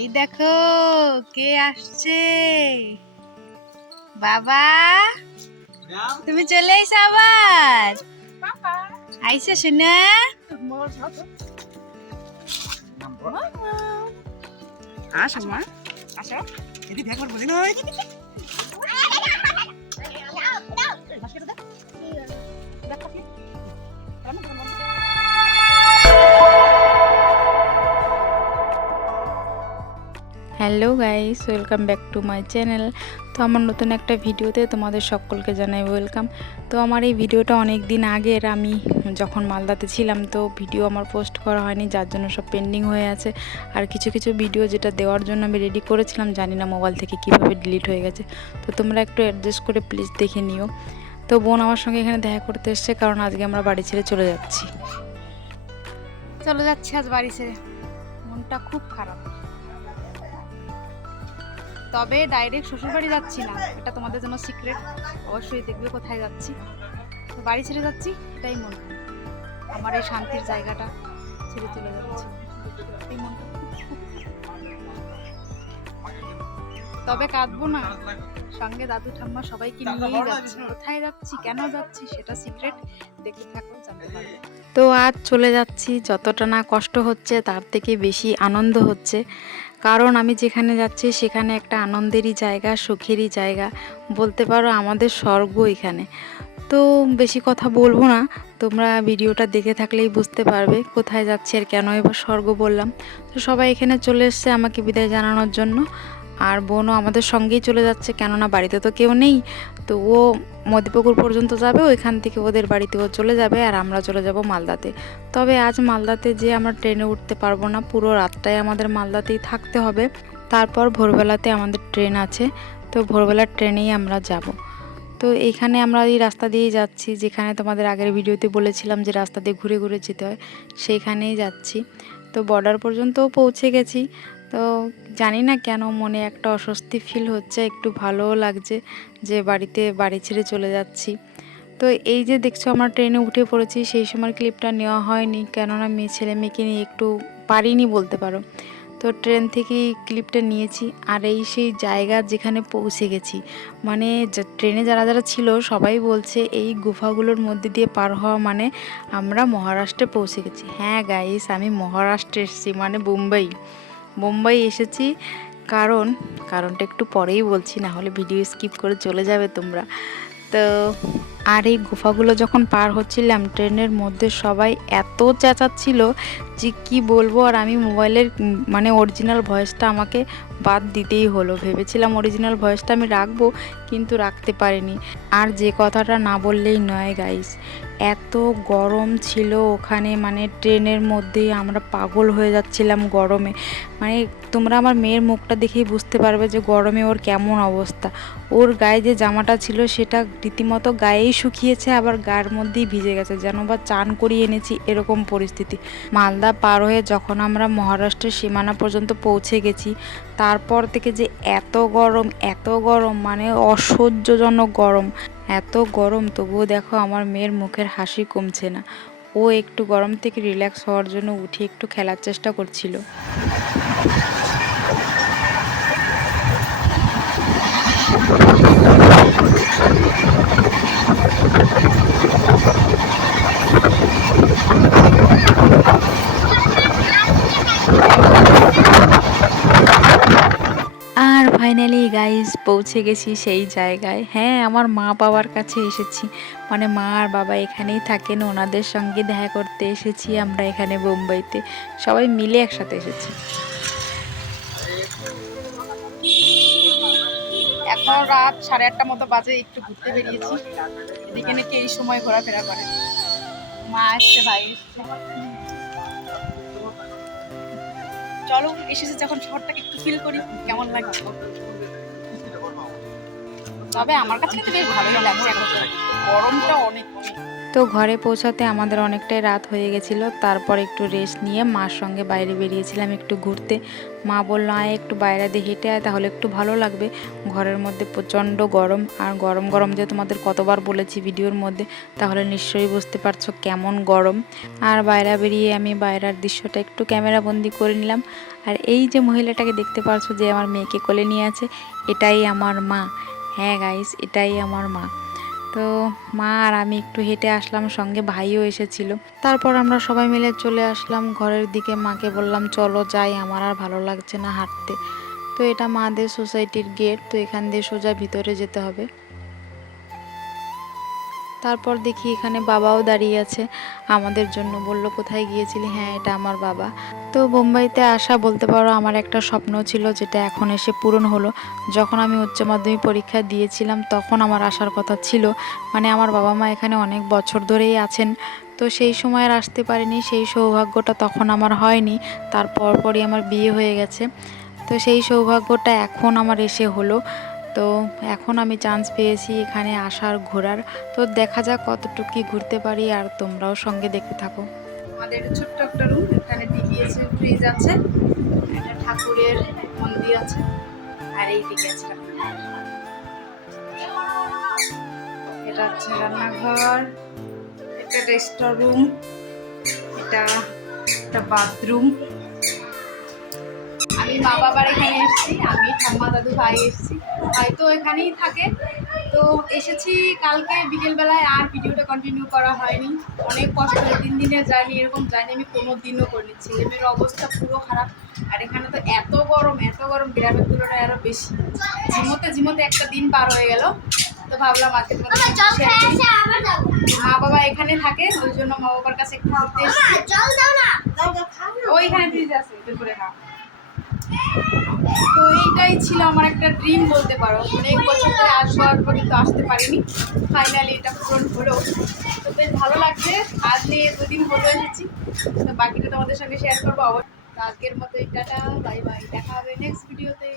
এই দেখো কে আসছে। বাবা তুমি চলে এসো আবার। আইসা শোনা। আসো মা আসো। এদিকে দেখবার বলি না। Hello guys, welcome back to my channel. তো আমার নতুন একটা ভিডিওতে তোমাদের সকলকে জানাই ওয়েলকাম। তো আমার এই ভিডিওটা অনেক দিন আগের, আমি যখন মালদাতে ছিলাম তো ভিডিও আমার পোস্ট করা হয়নি, যার জন্য সব পেন্ডিং হয়ে আছে। আর কিছু কিছু ভিডিও যেটা দেওয়ার জন্য আমি রেডি করেছিলাম, জানি না মোবাইল থেকে কীভাবে ডিলিট হয়ে গেছে। তো তোমরা একটু অ্যাডজাস্ট করে প্লিজ দেখে নিও। তো বোন আমার সঙ্গে এখানে দেখা করতে এসছে, কারণ আজকে আমরা বাড়ি ছেড়ে চলে যাচ্ছি আজ বাড়ি ছেড়ে। মনটা খুব খারাপ, তবে ডাইরেক্ট শ্বশুরবাড়ি যাচ্ছি না, এটা তোমাদের জন্য সিক্রেট। অবশ্যই দেখবে কোথায় যাচ্ছি। তো বাড়ি ছেড়ে যাচ্ছি, এটাই মন। আমার এই শান্তির জায়গাটা ছেড়ে চলে যাচ্ছি, এই মনটা। তবে কাঁদবো না, সঙ্গে দাদু ঠাম্মা সবাইকে নিয়েই যাচ্ছি। কোথায় যাচ্ছি, কেন যাচ্ছি, সেটা সিক্রেট। দেখতে থাকো, জানতে পারবে। তো আজ চলে যাচ্ছি, যতটা না কষ্ট হচ্ছে তার থেকে বেশি আনন্দ হচ্ছে, কারণ আমি যেখানে যাচ্ছি সেখানে একটা আনন্দেরই জায়গা, সুখেরই জায়গা বলতে পারো, আমাদের স্বর্গ এখানে। তো বেশি কথা বলবো না, তোমরা ভিডিওটা দেখে থাকলেই বুঝতে পারবে কোথায় যাচ্ছি আর কেন এবার স্বর্গ বললাম। তো সবাই এখানে চলে এসছে আমাকে বিদায় জানানোর জন্য, আর বোনও আমাদের সঙ্গেই চলে যাচ্ছে, কেননা বাড়িতে তো কেউ নেই। তো ও মদিপুকুর পর্যন্ত যাবে, ওইখান থেকে ওদের বাড়িতেও চলে যাবে, আর আমরা চলে যাব মালদাতে। তবে আজ মালদাতে যে আমরা ট্রেনে উঠতে পারবো না, পুরো রাতটাই আমাদের মালদাতেই থাকতে হবে। তারপর ভোরবেলাতে আমাদের ট্রেন আছে, তো ভোরবেলার ট্রেনেই আমরা যাব। তো এইখানে আমরা এই রাস্তা দিয়েই যাচ্ছি, যেখানে তোমাদের আগের ভিডিওতে বলেছিলাম যে রাস্তা দিয়ে ঘুরে ঘুরে যেতে হয়, সেইখানেই যাচ্ছি। তো বর্ডার পর্যন্তও পৌঁছে গেছি। তো জানি না কেন মনে একটা অস্বস্তি ফিল হচ্ছে, একটু ভালোও লাগছে যে বাড়ি ছেড়ে চলে যাচ্ছি। তো এই যে দেখছো আমরা ট্রেনে উঠে পড়েছি, সেই সময় ক্লিপটা নেওয়া হয়নি, কেননা ছেলে মেয়েকে নিয়ে একটু পারিনি বলতে পারো। তো ট্রেন থেকেই ক্লিপটা নিয়েছি, আর এই সেই জায়গা যেখানে পৌঁছে গেছি। মানে ট্রেনে যারা যারা ছিল সবাই বলছে এই গুফাগুলোর মধ্যে দিয়ে পার হওয়া মানে আমরা মহারাষ্ট্রে পৌঁছে গেছি। হ্যাঁ গাইস, আমি মহারাষ্ট্রে এসেছি, মানে মুম্বাই এসেছি। কারণটা একটু পরেই বলছি, না হলে ভিডিও স্কিপ করে চলে যাবে তোমরা। তো আর এই গুফাগুলো যখন পার হচ্ছিলাম ট্রেনের মধ্যে, সবাই এত চেঁচাচ্ছিল যে কি বলবো। আর আমি মোবাইলের মানে অরিজিনাল ভয়েসটা আমাকে বাদ দিতেই হলো। ভেবেছিলাম অরিজিনাল ভয়েসটা আমি রাখবো, কিন্তু রাখতে পারিনি। আর যে কথাটা না বললেই নয় গাইস, এত গরম ছিল ওখানে, মানে ট্রেনের মধ্যেই আমরা পাগল হয়ে যাচ্ছিলাম গরমে। মানে তোমরা আমার মেয়ের মুখটা দেখেই বুঝতে পারবে যে গরমে ওর কেমন অবস্থা। ওর গায়ে যে জামাটা ছিল সেটা রীতিমতো গায়েই শুকিয়েছে, আবার গায়ের মধ্যেই ভিজে গেছে, যেন বা চান করিয়ে এনেছি, এরকম পরিস্থিতি। মালদা পার হয়ে যখন আমরা মহারাষ্ট্রের সীমানা পর্যন্ত পৌঁছে গেছি, তারপর থেকে যে এত গরম, মানে অসহ্যজনক গরম, এত গরম। তবুও দেখো আমার মেয়ের মুখের হাসি কমছে না। ও একটু গরম থেকে রিল্যাক্স হওয়ার জন্য উঠে একটু খেলার চেষ্টা করছিল। আর ফাইনালি গাইজ পৌঁছে গেছি সেই জায়গায়। হ্যাঁ, আমার মা বাবার কাছে এসেছি, মানে মা আর বাবা এখানেই থাকেন, ওনাদের সঙ্গে দেখা করতে এসেছি আমরা এখানে বোম্বাইতে, সবাই মিলে একসাথে এসেছি। এখন রাত 8:30 মতো বাজে, একটু ঘুরতে বেরিয়েছি। এদিকে নাকি এই সময় ঘোরাফেরা করে। মা এসছে, ভাই এসছে। চলো, এসেছে যখন শহরটাকে একটু ফিল করি কেমন লাগছে। তবে আমার কাছে কিন্তু বেশ ভালোই লাগছে এখন, গরমটা অনেক। তো ঘরে পৌঁছাতে আমাদের অনেকটাই রাত হয়ে গেছিলো। তারপর একটু রেস্ট নিয়ে মার সঙ্গে বাইরে বেরিয়েছিলাম একটু ঘুরতে। মা বলল আয় একটু বাইরে দিয়ে হেঁটে আয়, তাহলে একটু ভালো লাগবে। ঘরের মধ্যে প্রচণ্ড গরম, আর গরম গরম যে তোমাদের কতবার বলেছি ভিডিওর মধ্যে, তাহলে নিশ্চয়ই বুঝতে পারছো কেমন গরম। আর বাইরে বেরিয়ে আমি বাইরের দৃশ্যটা একটু ক্যামেরা বন্দি করে নিলাম। আর এই যে মহিলাটাকে দেখতে পারছো যে আমার মেয়েকে কোলে নিয়ে আছে, এটাই আমার মা। হ্যাঁ গাইস, এটাই আমার মা। তো মা আর আমি একটু হেঁটে আসলাম, সঙ্গে ভাইও এসেছিল। তারপর আমরা সবাই মিলে চলে আসলাম ঘরের দিকে। মাকে বললাম চলো যাই, আমার আর ভালো লাগছে না হাঁটতে। তো এটা মাদের সোসাইটির গেট, তো এখান দিয়ে সোজা ভিতরে যেতে হবে। তারপর দেখি এখানে বাবাও দাঁড়িয়ে আছে আমাদের জন্য, বলল কোথায় গিয়েছিলি? হ্যাঁ এটা আমার বাবা। তো বোম্বাইতে আসা বলতে পারো আমার একটা স্বপ্ন ছিল, যেটা এখন এসে পূরণ হলো। যখন আমি উচ্চ মাধ্যমিক পরীক্ষা দিয়েছিলাম তখন আমার আসার কথা ছিল, মানে আমার বাবা মা এখানে অনেক বছর ধরেই আছেন। তো সেই সময় আর আসতে পারিনি, সেই সৌভাগ্যটা তখন আমার হয়নি। তারপরই আমার বিয়ে হয়ে গেছে। তো সেই সৌভাগ্যটা এখন আমার এসে হলো। তো এখন আমি চান্স পেয়েছি এখানে আসার, ঘোরার। তো দেখা যাক কতটুকু কি ঘুরতে পারি, আর তোমরাও সঙ্গে দেখতে থাকো। আমাদের ছোট্ট একটা রুম, এখানে টিভি আছে, ফ্রিজ আছে, একটা ঠাকুরের মন্দির আছে, আর এই দিকে আছে এটা হচ্ছে রান্নাঘর, এটা রেস্টুরেন্ট রুম, এটা একটা বাথরুম। আমি মা বাবার এখানে এসেছি, আমি ঠাম্মা দাদু ভাই এসেছি, হয়তো এখানেই থাকে। তো এসেছি কালকে বিকেলবেলায়, আর ভিডিওটা কন্টিনিউ করা হয়নি। অনেক কষ্ট হয়, 3 দিনের জার্নি, এরকম জার্নি আমি কোনো দিনও করিনি। ছেলেমেয়ের অবস্থা পুরো খারাপ, আর এখানে তো এত গরম গ্রামের তুলনায় আরও বেশি। ঝিমোতে একটা দিন পার হয়ে গেল। তো ভাবলাম আজকে মা বাবা এখানে থাকে, ওই জন্য মা বাবার কাছে একটু ঘুরতে এসেছি। ওইখানে ফ্রিজ আছে, দুপুরে খা। তো এইটাই ছিল আমার একটা ড্রিম বলতে পারো, অনেক বছর ধরে আসবো কিন্তু আসতে পারিনি। ফাইনালি এটা পূরণ হলো, তো বেশ ভালো লাগছে। আজ নিয়ে 2 দিন হলো এসেছি, তো বাকিটা তোমাদের সঙ্গে শেয়ার করবো অবশ্যই। আজকের মতো টাটা, বাই বাই, দেখা হবে নেক্সট ভিডিওতে।